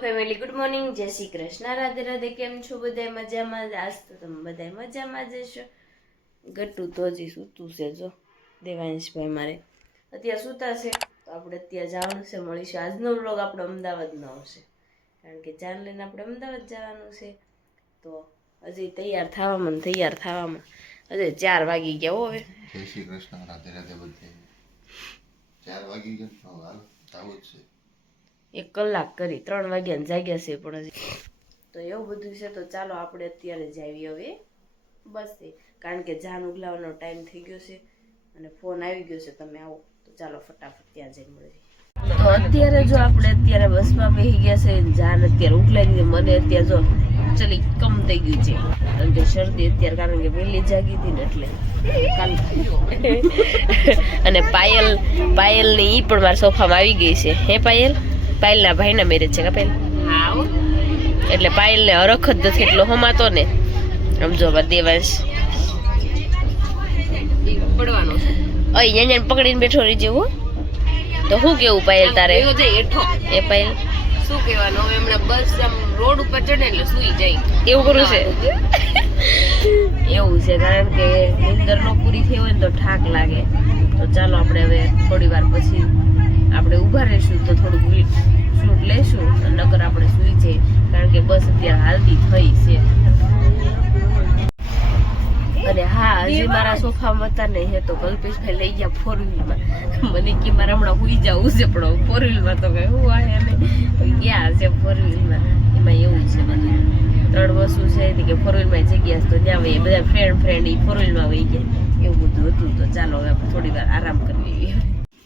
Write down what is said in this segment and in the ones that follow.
Family good morning, જય શ્રી કૃષ્ણ, રાધે રાધે. કેમ છો બધા? મજામાં? આજ તો તમે બધા મજામાં જશો. ગટ્ટુ તો હજી સૂતું છે. જો દેવાંશભાઈ મારે અત્યારે સૂતા છે, તો આપણે અત્યારે જવાનું છે. મળીશું. આજનો વ્લોગ આપણો અમદાવાદનો આવશે, કારણ કે જાન લઈને આપણે અમદાવાદ જવાનું છે. તો હજી તૈયાર થવામાં હજી 4 વાગી ગયા. હવે જય શ્રી કૃષ્ણ, રાધે રાધે. બધે 4 વાગી ગયા. હાલ આવું જ છે. 1 કલાક કરી 3 વાગ્યા ને જાગ્યા છે, પણ હજી તો એવું બધું છે. તો ચાલો આપણે અત્યારે જ આવીએ હવે બસ, કારણ કે જાન ઉગલાવાનો ટાઈમ થઈ ગયો છે અને ફોન આવી ગયો છે, તમે આવો. તો ચાલો ફટાફટ ત્યાં જઈને મળીએ. તો અત્યારે જો આપણે અત્યારે બસમાં બેસી ગયા છે. જાન અત્યારે ઉગલાઈ ગઈ. મને અત્યારે જો ચલી કમ થઈ ગયું છે, કારણ કે શરદી અત્યારે, કારણ કે વહેલી જાગી હતી ને એટલે અને પાયલ ની ઈ પણ મારા સોફામાં આવી ગઈ છે. હે પાયલના ભાઈના મેરેજ છે. પાયલ એટલે પાયલને હરખ જ નથી એટલો હમાતો ને. સમજો દેવાંશ પડવાનો છે. અહીંયા પકડીને બેઠો રહી જેવું. તો શું કેવું પાયલ તારે? એ પાયલ શું કહેવાનું હવે? હમણાં બસ આમ રોડ ઉપર ચડે એટલે સુઈ જાય એવું કરું છે. એવું છે, કારણ કે નીંદર નો પૂરી થઈ હોય ને તો ઠાક લાગે. તો ચાલો આપણે હવે થોડી વાર પછી આપણે ઊભા રહીશું, તો થોડુંક શૂટ લેશું. નકર આપણે સુઈ જઈએ, કારણ કે બસ અત્યારે હાલતી થઈ છે. અને હા, હજી મારા સોફામાં હતા ને હે તો કલ્પેશભાઈ લઈ ગયા 4 વ્હીલમાં. મને કે મારે હમણાં સુઈ જવું છે, પણ 4 વ્હીલમાં તો કઈ હું આવે ને ગયા છે 4 વ્હીલમાં. એમાં એવું છે બધું 3 વસ્તુ છે કે 4 વ્હીલમાં જગ્યા તો ત્યાં વહી બધા ફ્રેન્ડ એ 4 વ્હીલમાં વહી ગયા. એવું બધું હતું. તો ચાલો હવે આપણે થોડી વાર આરામ કરવી.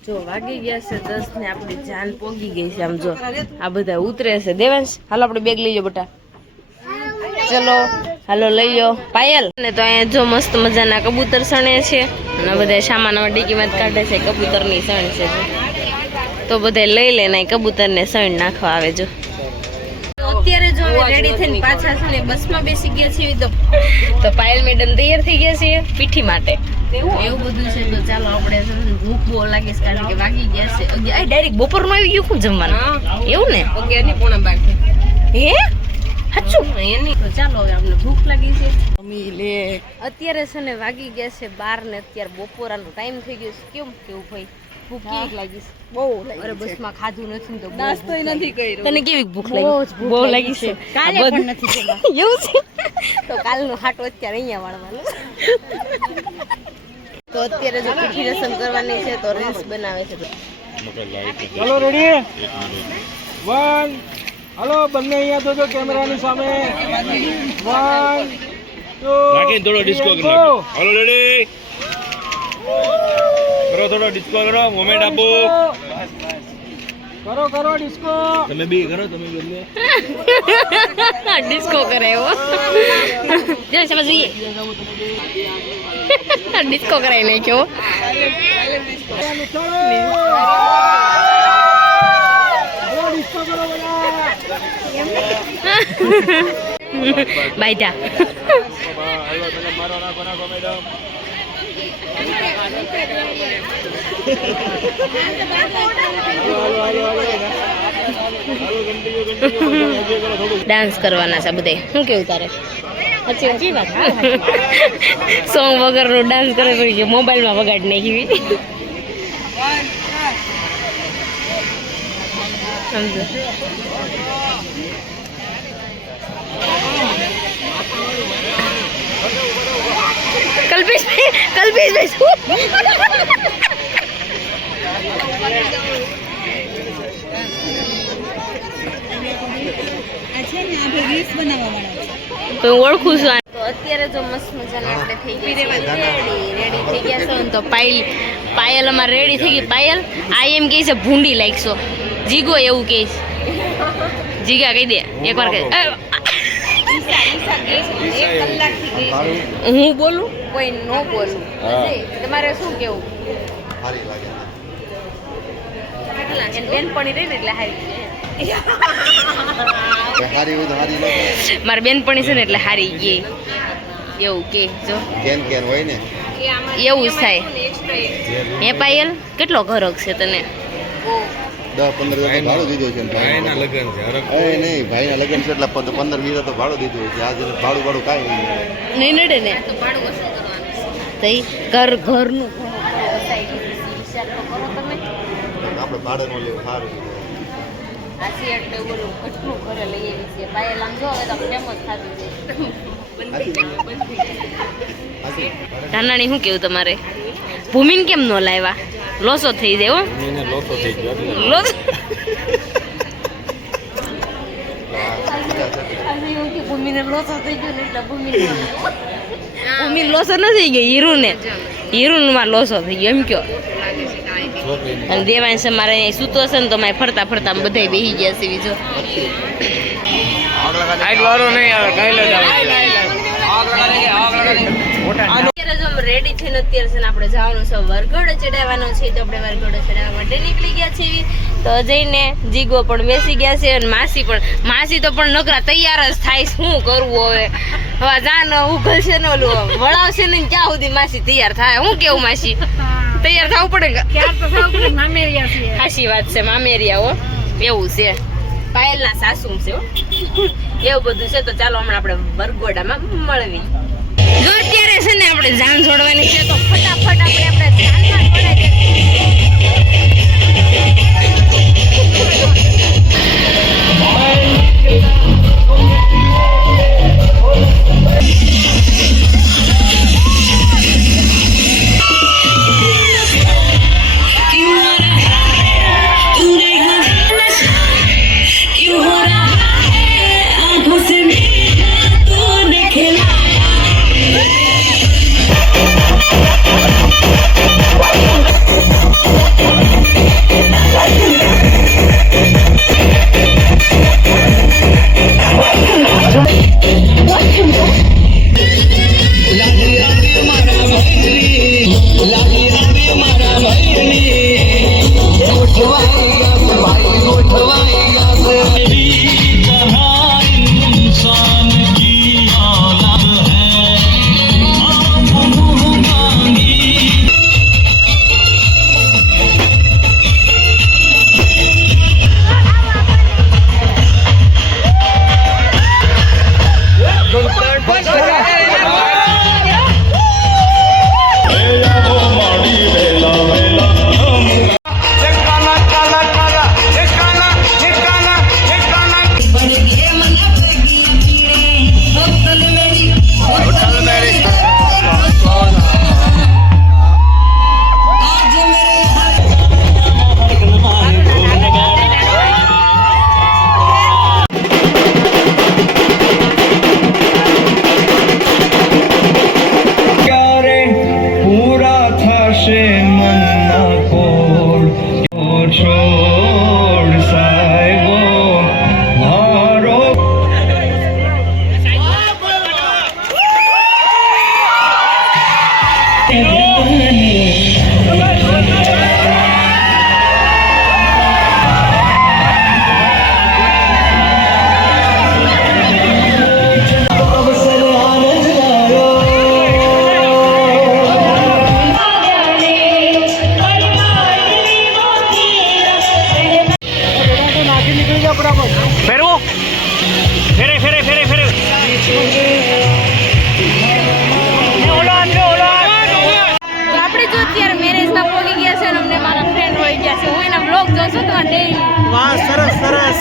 જો વાગી ગયા છે 10 ને આપણી જાન પોગી ગઈ છે. આમ જો આ બધા ઉતરે છે. દેવાંશ હાલો આપણે બેગ લઈ લો બેટા. ચલો હાલો લઈ લો. પાયલ ને તો અહીંયા જો મસ્ત મજાના કબૂતર સણે છે, અને બધા સામાન ડીકીમાં કાઢે છે. કબૂતરની સણ છે, તો બધા લઈ લે ને કબૂતરને સણ નાખવા આવે. જો અત્યારે જો અમે રેડી થઈને પાછા છે ને બસમાં બેસી ગયા છીએ. તો પાયલ મેડમ તૈયાર થઈ ગયા છે પીઠી માટે. એવું બધું છે. તો ચાલો આપણે ભૂખ બહુ લાગે છે, કારણ કે વાગી ગયા છે ડાયરેક્ટ બપોરનું આવી ગયું. શું જમવાનું એવું ને? 11:12 હે સાચું એની. તો ચાલો હવે અમને ભૂખ લાગી છે. અત્યારે છે ને વાગી ગયા છે 12 ને અત્યારે બપોરાનો ટાઈમ થઈ ગયો છે. કેવું ભાઈ ભૂખ કેવી લાગી છે? બહુ લાગી. અરે બસમાં ખાધું નથી તો નાસ્તો નથી કર્યો. તને કેવી ભૂખ લાગી? બહુ લાગી છે. કાલે પણ નથી જમા. એવું છે? તો કાલનો હાટો અત્યારે અહીંયા વાળવાનો. તો અત્યારે જો પીઠી રસમ કરવાની છે, તો રીલ્સ બનાવે છે. ચલો રેડી 1 હાલો બંને અહીંયા જોજો કેમેરાની સામે 1 2 નાખીને થોડો ડિસ્કો કરી નાખો. હાલો રેડી કરો, થોડો ડિસ્કો કરો, મોમેન્ટ આપો. કરો ડિસ્કો. તમે બી કરો, તમે બી ડિસ્કો કરે એવો. જો સમજીએ ડિસ્કો કરાઈ નાખ્યો. બાઈટા ડાન્સ કરવાના છે બધે. શું કેવું તારે? સાચી વાત. સોંગ વગરનો ડાન્સ કરે તો મોબાઈલમાં વગાડ નાખી. સમજો કલ્પેશભાઈ શું તો ઓળખું છું. તો અત્યારે જો મસ્ત મજાના આપણે થઈ ગયા રેડી થઈ ગયા છો ને. તો પાયલ અમારે રેડી થઈ ગઈ. પાયલ આ એમ કહે છે ભૂંડી લાગશો. જીગો એવું કહે છે. જીગા કહી દે એકવાર કહે. હું બોલું કોઈ નો બોલું. તમારે શું કેવું? સારી લાગે. બેનપણી રહી ને એટલે હારી. મારી બેનપણી છે ને એટલે હારી ગઈ એવું કે. જો કેન હોય ને એવું જ થાય. હે પાયલ કેટલો ઘરક છે તને? 10-15 ભાડું દીધું છે ને ભાઈના લગ્ન છે હરખ એ નહીં ભાઈના લગ્ન છે એટલે 15-20 તો ભાડું દીધું છે આજે ભાડું કાંઈ નહીં નહીં નડે ને તો ભાડું ઓછું કરવાનું તઈ ઘરનું વિચાર તો કરો તમે આપણે ભાડે નો લેવું સારું આસી એટલે બોલું કેટલું ઘરે લઈ આવી છે બાય લામ જો હવે તો ફેમસ થાતું છે ધાનાણી શું કેવું તમારે ભૂમિને કેમ ન લાવ્યા લોસો થઈ જાય હો એને લોસો થઈ ગયો એટલે લોસો ભૂમિને લોસો થઈ ગયો ને એટલે ભૂમિ લોસો ન થઈ ગયો હીરુમાં લોસો થઈ ગયો એમ કયો અને દેવાંશ મારે અહીં સૂતો હશે ને તો મારે ફરતા ફરતા બધા બેસી ગયા છે બીજો અત્યારે જો રેડી થઈને અત્યારે છે ને આપણે જવાનું છે વરઘોડો ચડાવવાનો છે તો આપણે વરઘોડો ચડાવવા માટે નીકળી ગયા છીએ તો જઈને જીગો પણ બેસી ગયા છે અને માસી તો પણ નકરા તૈયાર જ થાય શું કરવું હવે હવે જાન ઉઘલશે ને ઓલું વળાવશે ને ક્યાં સુધી માસી તૈયાર થાય હું કેવું માસી તૈયાર થવું પડે સાચી વાત છે મામેરિયા હો એવું છે પાયલના સાસુ છે હો એવું બધું છે તો ચાલો હમણાં આપણે વરઘોડામાં મળવી જો અત્યારે છે ને આપણે જાન છોડવાની છે તો ફટાફટ આપણે જાનમાં છોડાઈ વાહ સરસ સરસ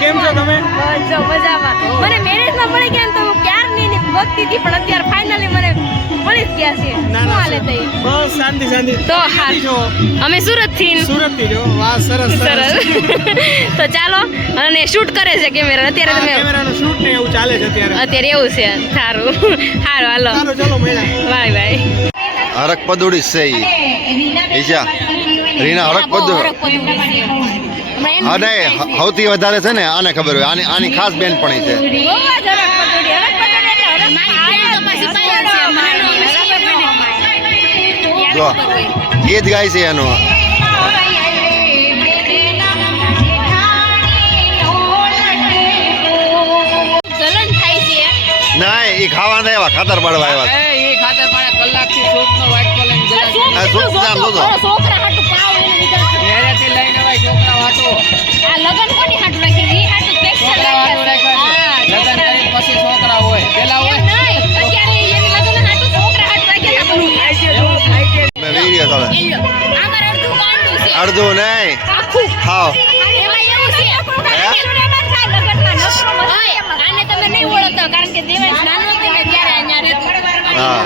કેમ છો તમે જો મજામાં મને મેરેજમાં મળી ગયા ને તો હું ક્યારની ની ભક્તિ હતી પણ અત્યારે ફાઇનલી મને મળી જ ગયા છે શું હાલે તઈ બસ શાંતિ શાંતિ તો અમે સુરત થી જો વાહ સરસ સરસ તો ચાલો અને શૂટ કરે છે કેમેરા અત્યારે તમે કેમેરાનું શૂટ ને એવું ચાલે છે અત્યારે એવું છે સારું હાલો ચલો મળ્યા બાય બાય હરક પદુડી છે ઈજા રીના હરક પદુ અને સૌથી વધારે છે ને આને ખબર હોય આની ખાસ બેનપણી છે જો ગીત ગાય છે એનું ના એ ખાવાના એવા ખાતર પાડવા આવ્યા કલાકથી શોપ નો વાઇટ કોલર છોકરા ભાઈ છોકરા વાતો આ લગન કોની હાટુ રાખી ઈ હાટુ સ્પેશિયલ છોકરા વાતો રાખ્યા છે. લગ્ન કરીને પછી છોકરા હોય પેલા હોય એમ નહીં અત્યારે એની લગન હાટુ છોકરા હાટુ રાખ્યા તા બધું મેં વિડીયો ચાલે આમાં અડધું કાંડું છે અડધું નહીં આખું હાવ એમાં એવું છે આને તમે નહીં ઓળખતા કારણ કે દેવાંશ નાનો હતો ને ત્યારે અહીંયા રહેતો હા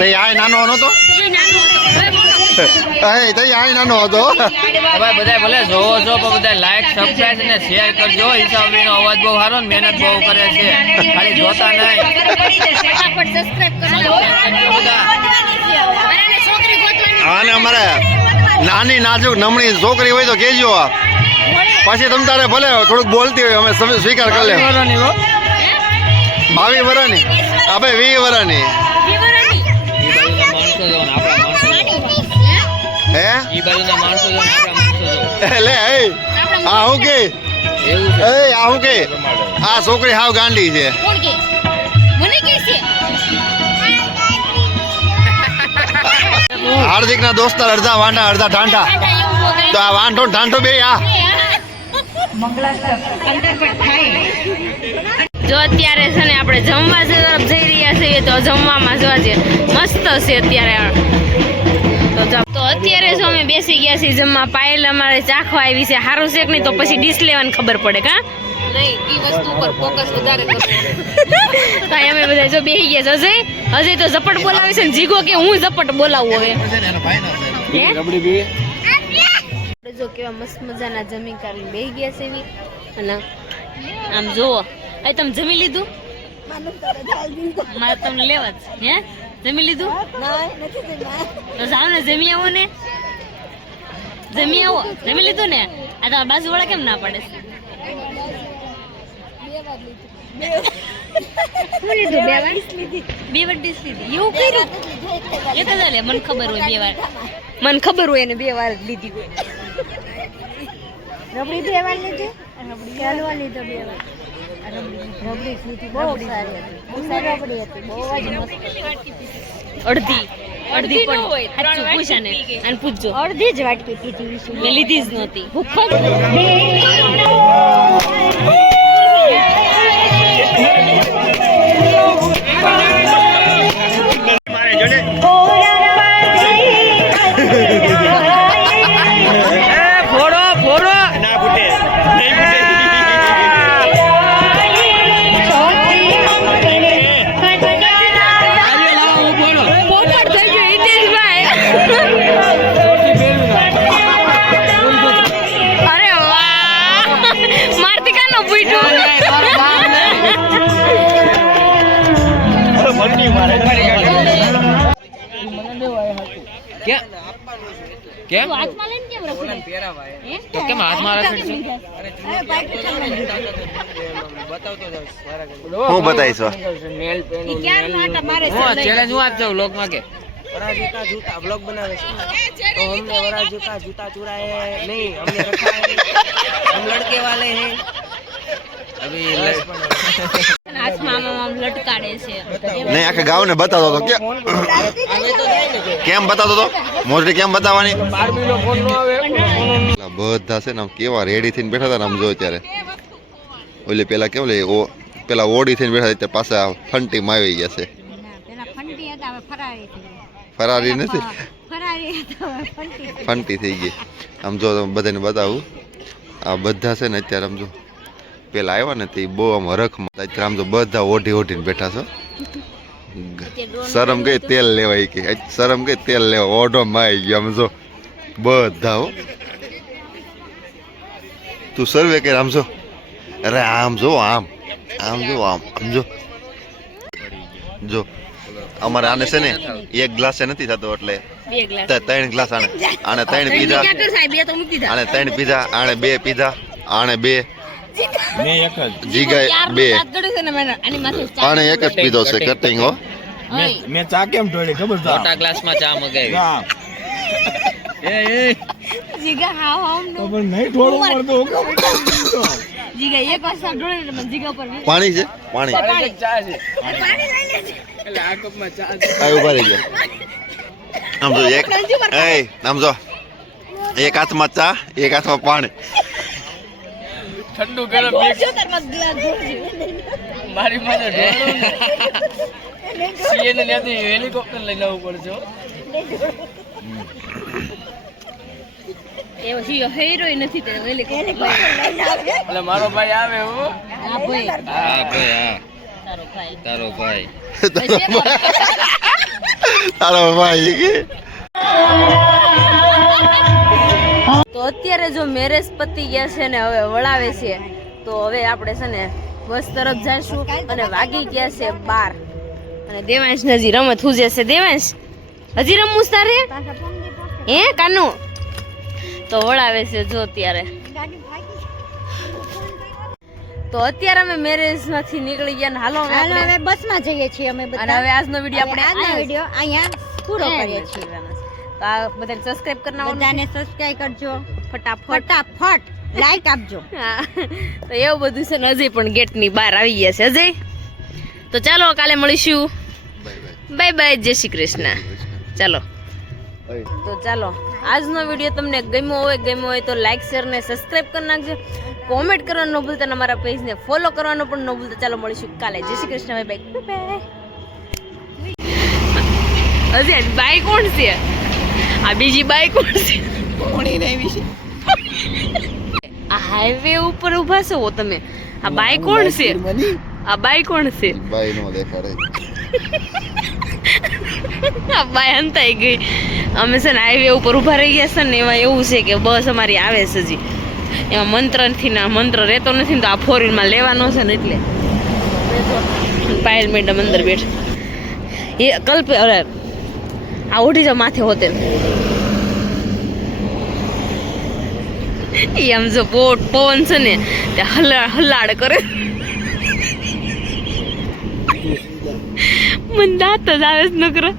તે આ નાનો નહોતો એ નાનો હતો હવે મોટો એ તે આ નાનો હતો ભાઈ બધા ભલે જોવો છો પણ બધા લાઈક સબસ્ક્રાઇબ અને શેર કરજો. હિસાબીનો અવાજ બહુ સારો ને મહેનત બહુ કરે છે, ખાલી જોતા નહીં. ફટાફટ સબસ્ક્રાઇબ કરજો અને છોકરી ગોતવાની આને અમારે નાની નાજુક નમણી છોકરી હોય તો કહેજો પછી તમ તારે ભલે થોડુંક બોલતી હોય અમે સ્વીકાર કરી લે 22 વર્ષની આપણે 20 વર્ષની હે ઈ બાજુના માણસો જો ને આપણા માણસો જો. લે એ આ હું કે એવું છે. એ આ હું કે આ છોકરી હાવ ગાંડી છે કોણ કે મને કે છે હાર્દિક ના દોસ્તાર અડધા વાંઢા અડધા ઢાંઢા તો આ વાંઢો ને ઢાંઢો બે આ જો અત્યારે છે ને આપણે જમવા તરફ જઈ રહ્યા છીએ તો જમવામાં જોવા છે મસ્ત છે અત્યારે તો અત્યારે જો અમે બેસી ગયા છીએ જમવા. પાયલ અમારે ચાખવા આવી છે, સારું છે કે નહીં તો પછી ડીશ લેવાની ખબર પડે કા નહીં ઈ વસ્તુ પર ફોકસ વધારે કરવું. અમે બધા જો બેસી ગયા છે. અજય તો ઝપટ બોલાવે છે ને જીગો કે હું ઝપટ બોલાવું હવે રબડી પીવી જો કેવા મસ્ત મજાના જમી કરીને બેસી ગયા છે એવી અને આમ જોવો એ તમે જમી લીધું મારે તમને લેવા જ હે જમી લીધું તો જાઓ ને જમી આવો ને જમી આવો જમી લીધું ને આ તો બાજુ વાળા કેમ ના પાડે શું લીધું બે વાર ડીશ લીધી એવું કર્યું એ તો ચાલે મને ખબર હોય એને 2 વાર લીધી હોય રબડી 2 વાર લીધી રબડી હલવા લીધો 2 વાર રબડી લીધી બહુ સારી હતી બહુ જ મસ્ત અડધી પણ સાચું પૂછા ને અને પૂછજો અડધી જ વાટકી પીધી મેં લીધી જ નહોતી ભૂખ કેમ હાથમાં લઈને કેમ રખડે તો કેમ હાથમાં રાખે છે? હું બતાવીશ ચેલેન્જ હું આજ જાઉં લોક માં કે वराजुका जूता ब्लॉग बनावे छे तो हमने वराजुका जूता चुराए नहीं हमने रखा है हम लड़के वाले हैं અભી હાથમાં આમ લટકાડે છે નહીં આખા ગામને બતાવતો હતો કેમ બતાવતો હતો મોસ્ટલી કેમ બતાવવાની બારબીનો ફોન નો આવે બધા છે ને આમ કેવા રેડી થઈને બેઠા હતા ને આમ જો અત્યારે ઓલે પેલા કેમ લે પેલા ઓડી થઈને બેઠા અત્યારે પાછા ફંટી માં આવી ગયા છે ફરારી નથી ફંટી થઈ ગઈ આમ જો બધાને બતાવું આ બધા છે ને અત્યારે આમ જો પેલા આવ્યા ને તે બહુ આમ હરખમાં અત્યારે આમ જો બધા ઓઢી ઓઢીને બેઠા છો શરમ ગઈ તેલ લેવાય કે શરમ ગઈ તેલ લેવા ઓઢો માં આવી ગયો આમ જો બધા હો તું સર્વે કર આમ જો અરે આમ જો આમ જો આમ જો જો અમારે આને છે ને એક ગ્લાસ નથી થતો એટલે 2 ગ્લાસ 3 ગ્લાસ આને 3 પીધા આને 3 પીધા આને 2 પીધા આને 2 મેં એક જ જીગા 2 આને એક જ પીધો છે કટિંગ હો મેં ચા કેમ ઢોળી ખબર છે મોટા ગ્લાસમાં ચા મગાવી હા જીગા હાવ હાવ નો પણ નહીં ઢોળવું પડતો જીગા એક વાર ઢોળે ને જીગા પર પાણી છે પાણી ચા છે પાણી લઈ લેજે એટલે આ કપમાં ચા આ ઉભા રહી ગયા આમ જો એક એ આમ જો એક હાથમાં ચા એક હાથમાં પાણી. ઠંડુ ગરમ મિક્સ મારી પાસે સીએને ત્યાંથી હેલિકોપ્ટર લઈને આવવું પડશે હો. એવો હીરો નથી તે એટલે મારો ભાઈ આવે હો. આ ભાઈ હા ભાઈ હા તારો ભાઈ તારો ભાઈ તારો ભાઈ કે તો અત્યારે જો મેરેજ પતી ગયા છે ને હવે વળાવે છે તો હવે આપણે છે ને બસ તરફ જઈશું અને વાગી ગયા છે 12 અને દેવાંશ ને હજી રમત હુજે છે. દેવાંશ હજી રમવું છે તારે હે કાનુ તો વળાવે છે જો અત્યારે. તો અત્યારે અમે મેરેજ માંથી નીકળી ગયા ને હાલો હવે બસમાં જઈએ છીએ અમે બધા. અને હવે આજનો વિડીયો આપણે આજનો વિડીયો અહીંયા પૂરો કરીએ છીએ. તો આ બધાને સબસ્ક્રાઇબ કરી નાખો બધાને સબસ્ક્રાઇબ કરજો, ફટાફટ. ફટાફટ લાઈક આપજો. હા તો એવું બધું છે ને અજય પણ ગેટની બહાર આવી ગયા છે. અજય તો ચાલો કાલે મળીશું. બાય બાય, જય શ્રી કૃષ્ણ. ચાલો તો ચાલો આજનો વિડીયો તમને ગમ્યો હોય તો લાઈક શેર ને સબસ્ક્રાઇબ કરી નાખજો. કોમેન્ટ કરવાનું ન ભૂલતા અને અમારા પેજને ફોલો કરવાનું પણ ન ભૂલતા. ચાલો મળીશું કાલે. જય શ્રી કૃષ્ણ. Bye bye. અજય બાય કોણ છે? આ બીજી બાય કોણ છે? આ હાઈવે ઉપર ઊભા છો તમે. આ બાય કોણ છે? આ બાય કોણ છે? બાઈ નો દેખાડે. આ બાય અંતાઈ ગઈ. અમે છે ને હાઈવે ઉપર ઊભા રહી ગયા છે ને એમાં એવું છે કે બસ અમારી આવે છે હજી. એમાં મંત્રથી ના મંત્ર રહેતો નથી ને તો આ 4 વ્હીલમાં લેવાનો છે ને એટલે પાયલ મેડમ અંદર બેઠ એ કલ્પે અરે આ ઉઠી જાવ માથે હોતે એમ જો બોટ પવન છે ને તે હલાડ કરે. મને દાંત જ આવે છે નકરા.